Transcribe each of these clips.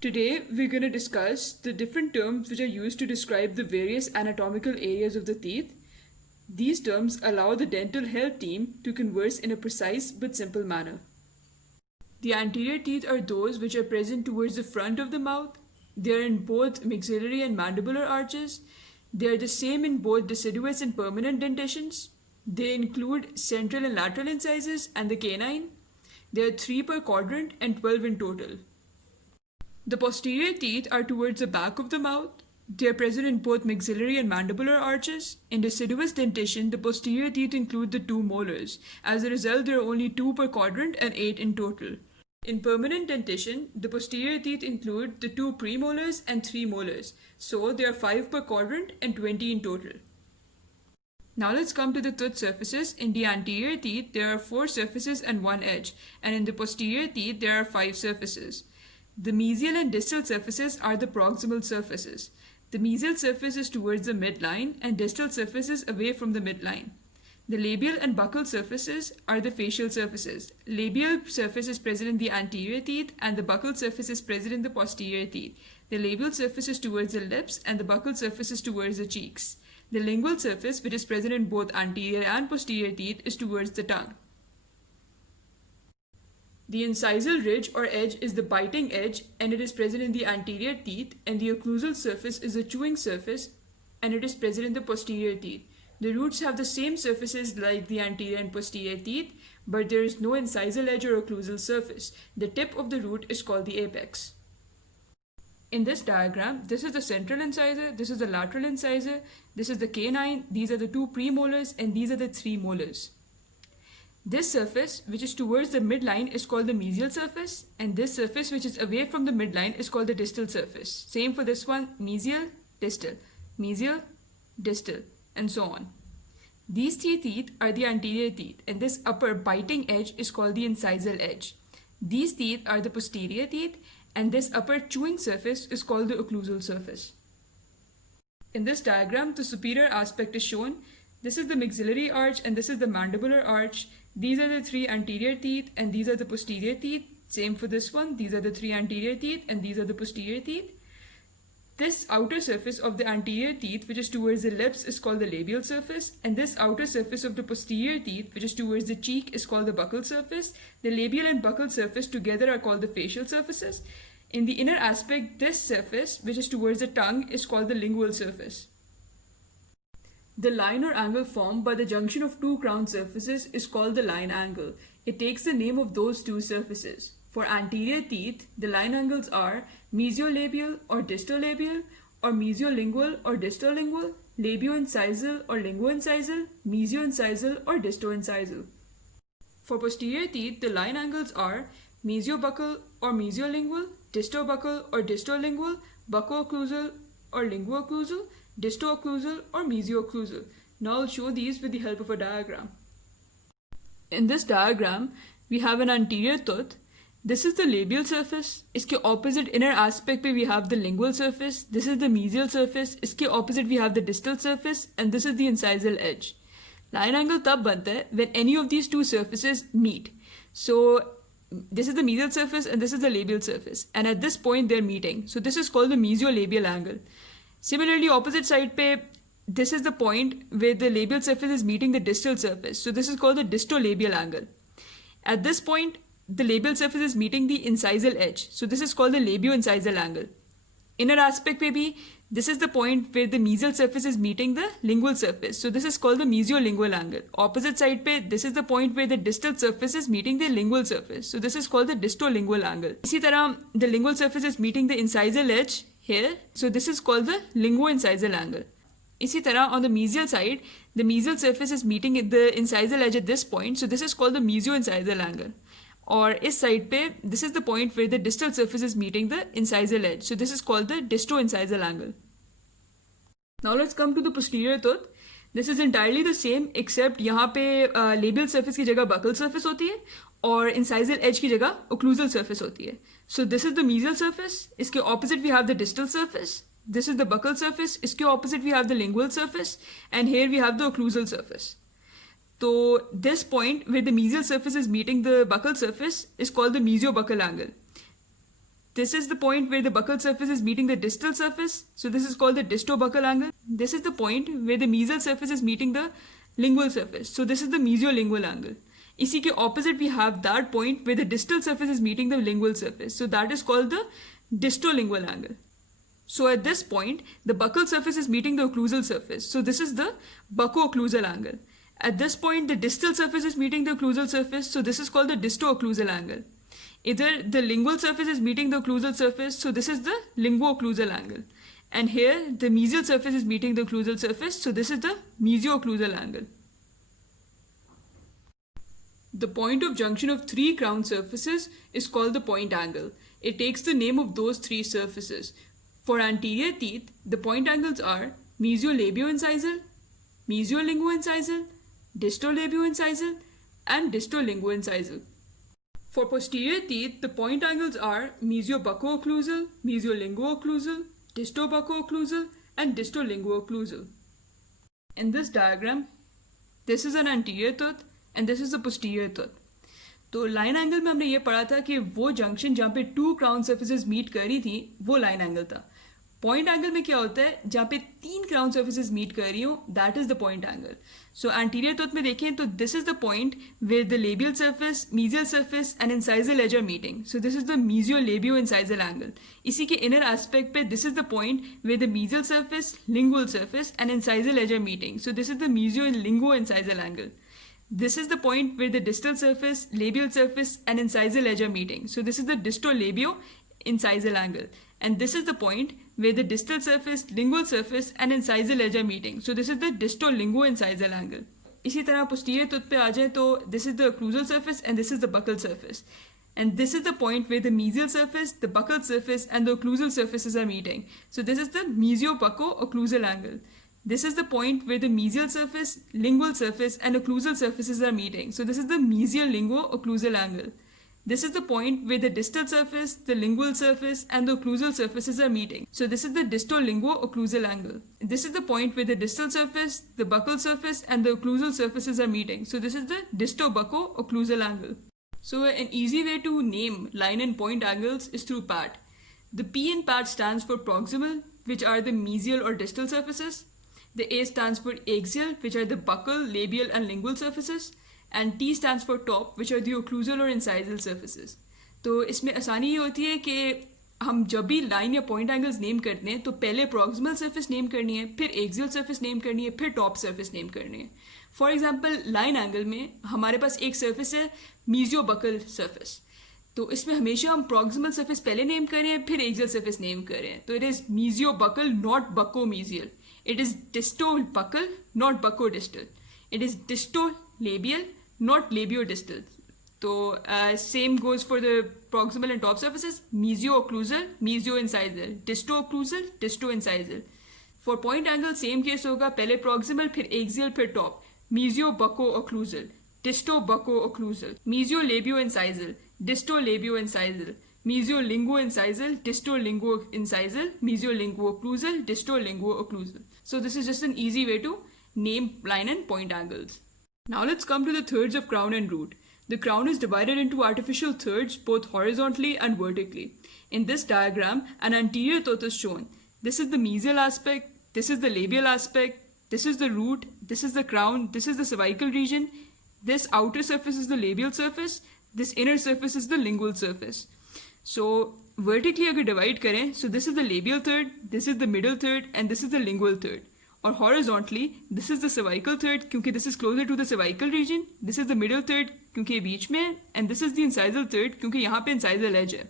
Today, we're going to discuss the different terms which are used to describe the various anatomical areas of the teeth. These terms allow the dental health team to converse in a precise but simple manner. The anterior teeth are those which are present towards the front of the mouth. They are in both maxillary and mandibular arches. They are the same in both deciduous and permanent dentitions. They include central and lateral incisors and the canine. There are 3 per quadrant and 12 in total. The posterior teeth are towards the back of the mouth. They are present in both maxillary and mandibular arches. In deciduous dentition, the posterior teeth include the 2 molars. As a result, there are only 2 per quadrant and 8 in total. In permanent dentition, the posterior teeth include the 2 premolars and 3 molars. So, there are 5 per quadrant and 20 in total. Now let's come to the tooth surfaces. In the anterior teeth, there are 4 surfaces and 1 edge. And in the posterior teeth, there are 5 surfaces. The mesial and distal surfaces are the proximal surfaces. The mesial surface is towards the midline and distal surface is away from the midline. The labial and buccal surfaces are the facial surfaces. Labial surface is present in the anterior teeth and the buccal surface is present in the posterior teeth. The labial surface is towards the lips and the buccal surface is towards the cheeks. The lingual surface, which is present in both anterior and posterior teeth, is towards the tongue. The incisal ridge or edge is the biting edge and it is present in the anterior teeth, and the occlusal surface is the chewing surface and it is present in the posterior teeth. The roots have the same surfaces like the anterior and posterior teeth, but there is no incisal edge or occlusal surface. The tip of the root is called the apex. In this diagram, this is the central incisor, this is the lateral incisor, this is the canine, these are the 2 premolars and these are the 3 molars. This surface, which is towards the midline, is called the mesial surface, and this surface, which is away from the midline, is called the distal surface. Same for this one, mesial, distal, and so on. These 3 teeth are the anterior teeth, and this upper biting edge is called the incisal edge. These teeth are the posterior teeth, and this upper chewing surface is called the occlusal surface. In this diagram, the superior aspect is shown. This is the maxillary arch and this is the mandibular arch. These are the 3 anterior teeth and these are the posterior teeth. Same for this one. These are the 3 anterior teeth and these are the posterior teeth. This outer surface of the anterior teeth, which is towards the lips, is called the labial surface, and this outer surface of the posterior teeth, which is towards the cheek, is called the buccal surface. The labial and buccal surface together are called the facial surfaces. In the inner aspect, this surface, which is towards the tongue, is called the lingual surface. The line or angle formed by the junction of 2 crown surfaces is called the line angle. It takes the name of those 2 surfaces. For anterior teeth, the line angles are mesiolabial or distolabial, or mesiolingual or distolingual, labioincisal or linguoincisal, mesioincisal or distoincisal. For posterior teeth, the line angles are mesiobuccal or mesiolingual, distobuccal or distolingual, bucco-occlusal or linguo-occlusal, disto-occlusal or mesio-occlusal. Now I'll show these with the help of a diagram. In this diagram, we have an anterior tooth. This is the labial surface. इसके opposite inner aspect पे we have the lingual surface. This is the mesial surface. इसके opposite we have the distal surface, and this is the incisal edge. Line angle तब बनता है when any of these 2 surfaces meet. So this is the mesial surface and this is the labial surface, and at this point they're meeting. So this is called the mesiolabial angle. Similarly, opposite side pe, this is the point where the labial surface is meeting the distal surface. So this is called the distolabial angle. At this point, the labial surface is meeting the incisal edge. So this is called the labioincisal angle. Inner aspect pe bhi, this is the point where the mesial surface is meeting the lingual surface. So this is called the mesiolingual angle. Opposite side pe, this is the point where the distal surface is meeting the lingual surface. So this is called the distolingual angle. इसी तरह, the lingual surface is meeting the incisal edge here. So this is called the linguoincisal angle. इसी तरह, on the mesial side, the mesial surface is meeting the incisal edge at this point. So this is called the mesioincisal angle. और इस side पे, this is the point where the distal surface is meeting the incisal edge. So this is called the distoincisal angle. Now let's come to the posterior tooth. This is entirely the same except यहाँ पे labial surface की जगह buccal surface होती है और incisal edge की जगह occlusal surface होती है. So this is the mesial surface. इसके opposite we have the distal surface. This is the buccal surface. इसके opposite we have the lingual surface, and here we have the occlusal surface. So this point where the mesial surface is meeting the buccal surface is called the mesiobuccal angle. This is the point where the buccal surface is meeting the distal surface. So this is called the distobuccal angle. This is the point where the mesial surface is meeting the lingual surface. So this is the mesiolingual angle. इसी के opposite we have that point where the distal surface is meeting the lingual surface. So that is called the distolingual angle. So at this point, the buccal surface is meeting the occlusal surface. So this is the bucco-occlusal angle. At this point, the distal surface is meeting the occlusal surface. So this is called the disto-occlusal angle. Either the lingual surface is meeting the occlusal surface. So this is the linguo-occlusal angle. And here, the mesial surface is meeting the occlusal surface. So this is the mesio-occlusal angle. The point of junction of three crown surfaces is called the point angle. It takes the name of those three surfaces. For anterior teeth, the point angles are mesiolabioincisal, mesiolinguoincisal, distolabioincisal, and distolinguoincisal. For posterior teeth, the point angles are mesiobucco-occlusal, mesiolinguo-occlusal, distobucco-occlusal, and distolinguo-occlusal. In this diagram, this is an anterior tooth and this is the posterior tooth. तो line angle में हमने ये पढ़ा था कि वो junction जहाँ पे टू क्राउन सर्फेसेस मीट कर रही थी वो लाइन एंगल था. पॉइंट एंगल में क्या होता है, जहाँ पे तीन क्राउन सर्फेसेस मीट कर रही हो, that is the point angle. So anterior tooth में देखें तो this is the point where the labial surface, mesial surface and incisal edge are meeting. So this is the mesiolabio incisal angle. इसी के inner aspect पे this is the point where the mesial surface, lingual surface and incisal edge are meeting. So this is the mesiolinguo incisal angle. This is the point where the distal surface, labial surface and incisal edge are meeting. So this is the disto-labio-incisal angle. And this is the point where the distal surface, lingual surface and incisal edge are meeting. So this is the disto-linguo-incisal angle. इसी तरह posterior tooth पे आ जाए तो this is the occlusal surface and this is the buccal surface. And this is the point where the mesial surface, the buccal surface and the occlusal surfaces are meeting. So this is the mesio-bucco-occlusal angle. This is the point where the mesial surface, lingual surface and occlusal surfaces are meeting. So this is the mesio-linguo-occlusal angle. This is the point where the distal surface, the lingual surface and the occlusal surfaces are meeting. So this is the disto-linguo-occlusal angle. This is the point where the distal surface, the buccal surface and the occlusal surfaces are meeting. So this is the disto-bucco-occlusal angle. So an easy way to name line and point angles is through PAT. The P in PAT stands for proximal, which are the mesial or distal surfaces. The A stands for axial, which are the buccal, labial and lingual surfaces. And T stands for top, which are the occlusal or incisal surfaces. तो इसमें आसानी ये होती है कि हम जब भी लाइन या पॉइंट एंगल्स नेम करते हैं तो पहले प्रॉक्सिमल सर्फेस नेम करनी है, फिर एक्सियल सर्फेस नेम करनी है, फिर टॉप सर्फेस नेम करनी है. फॉर एग्जांपल लाइन एंगल में हमारे पास एक सर्फेस है मेसियोबकल सर्फेस. तो इसमें हमेशा हम प्रॉक्सिमल सर्फेस पहले नेम करें फिर एक्सियल सर्फेस नेम करें. तो it is mesiobuccal not buccomesial. It is disto-buccal, not bucco-distal. It is disto-labial, not labio-distal. So same goes for the proximal and top surfaces. Mesio-occlusal, mesio-incisal. Disto-occlusal, disto-incisal. For point angle same case होगा, पहले proximal फिर axial फिर top. Mesio-bucco-occlusal, disto-bucco-occlusal. Mesio-labio-incisal, disto-labio-incisal. Mesio-linguo-incisal, disto-linguo-incisal, mesio-linguo-occlusal, disto-linguo-occlusal. So this is just an easy way to name line and point angles. Now let's come to the thirds of crown and root. The crown is divided into artificial thirds both horizontally and vertically. In this diagram, an anterior tooth is shown. This is the mesial aspect, this is the labial aspect, this is the root, this is the crown, this is the cervical region, this outer surface is the labial surface, this inner surface is the lingual surface. So vertically अगर divide करें, so this is the labial third, this is the middle third and this is the lingual third. और horizontally, this is the cervical third क्योंकि this is closer to the cervical region, this is the middle third क्योंकि ये बीच में है and this is the incisal third क्योंकि यहाँ पे incisal edge है.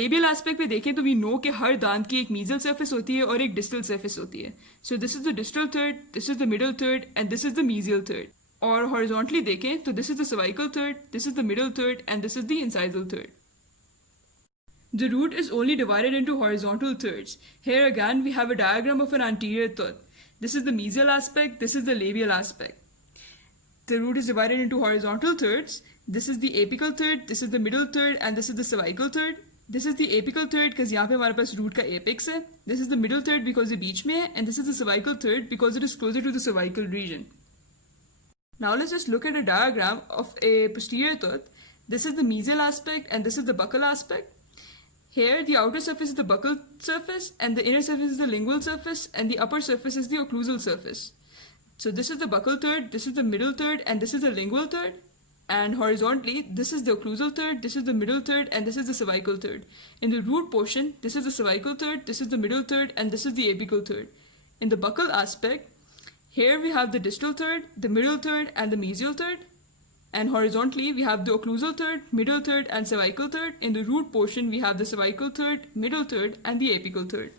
Labial aspect पे देखें तो we know कि हर दांत की एक mesial surface होती है और एक distal surface होती है. So this is the distal third, this is the middle third and this is the mesial third. और horizontally देखें तो this is the cervical third, this is the middle third and this is the incisal third. The root is only divided into horizontal thirds. Here again we have a diagram of an anterior tooth. This is the mesial aspect, this is the labial aspect. The root is divided into horizontal thirds. This is the apical third, this is the middle third and this is the cervical third. This is the apical third because यहाँ पे हमारे पास root का apex है. This is the middle third because ये बीच में है and this is the cervical third because it is closer to the cervical region. Now let's just look at a diagram of a posterior tooth. This is the mesial aspect and this is the buccal aspect. Here, the outer surface is the buccal surface, and the inner surface is the lingual surface, and the upper surface is the occlusal surface. So this is the buccal third, this is the middle third, and this is the lingual third. And horizontally, this is the occlusal third, this is the middle third, and this is the cervical third. In the root portion, this is the cervical third, this is the middle third, and this is the apical third. In the buccal aspect, here we have the distal third, the middle third, and the mesial third. And horizontally, we have the occlusal third, middle third, and cervical third. In the root portion, we have the cervical third, middle third, and the apical third.